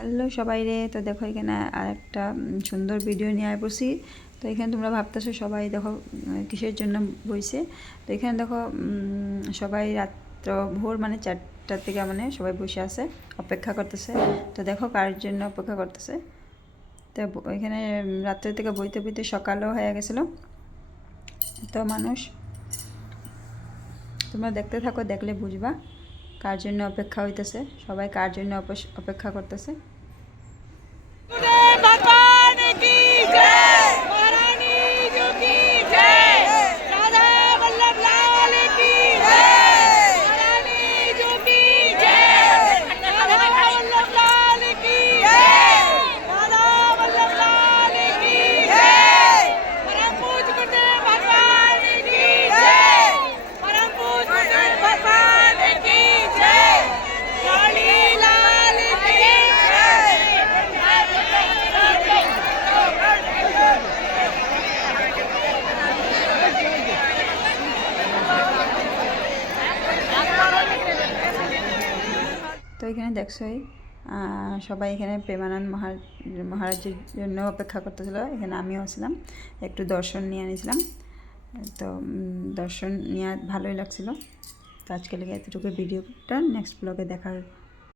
Hello সবাই রে। তো দেখো এখানে আরেকটা সুন্দর ভিডিও নিয়ে আয় পড়ছি। তো এখানে তোমরা ভাবতেছো সবাই দেখো কিসের জন্য বইছে। তো এখানে দেখো সবাই রাত্র ভোর মানে 4টার থেকে মানে সবাই বসে আছে, অপেক্ষা করতেছে। তো দেখো কার জন্য অপেক্ষা করতেছে। তো এখানে রাত্রে থেকে বইতে বইতে সকালও হয়ে গেছিলো। তো মানুষ, তোমরা দেখতে থাকো, দেখলে বুঝবা কার জন্য অপেক্ষা হইতেছে, সবাই কার জন্য অপেক্ষা করতেছে। তো এখানে দেখছোই সবাই এখানে প্রেমানন্দ মহারাজের জন্য অপেক্ষা করতেছিল। এখানে আমিও ছিলাম, একটু দর্শন নিয়ে নিয়েছিলাম। তো দর্শন নেওয়া ভালোই লাগছিল। তো আজকে লেগে এতটুকু ভিডিওটা, নেক্সট ব্লগে দেখার